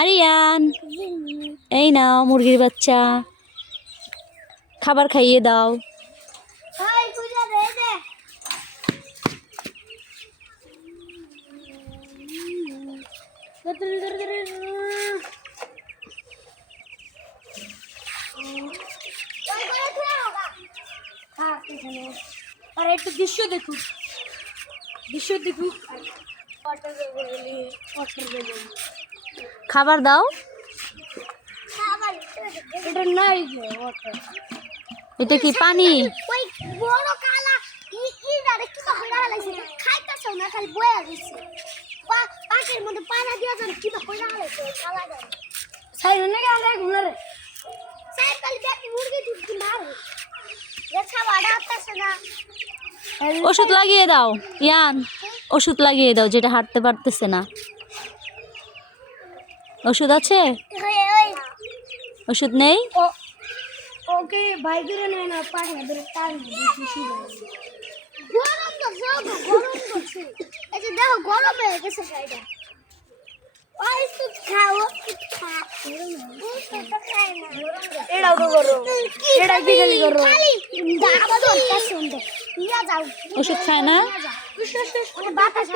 আরিয়ান, এই নাও মুরগির বাচ্চা, খাবার খাইয়ে দাও। আর একটু দৃশ্য দেখুক, দৃশ্য দেখুক। খাবার দাও। এটা নাই যে এটা কি পানি? ওই বড় কালা ইদারে কি কইরা হালাইছে খাইতাছো না খালি বয়া গেছে পাকের মধ্যে পানা দিয়া যান কি কইরা হালাইছে কালাটা সাইড না গেলে ঘুরে সাইড কালি দেখি মুরগি দুধ মারে দেখা বাড়া আসছে না ওষুধ লাগিয়ে দাও ইয়ান, ওষুধ লাগিয়ে দাও, যেটা হাঁটতে পারতেছে না। ওষুধ আছে? ওই ওষুধ নেই? ওকে ভাই ধরে নেয় না, পায়ে ধরে টান দিছি। গরম তো সব গরম করছে এই যে দেখো গরম হয়ে গেছে সাইডা ওই তো খাও এটাও তো গরম, এটা কি খালি গরম। খালি দাবা দরকার শুনতে নিয়ে যাও ওষুধ খায় না? বাতাস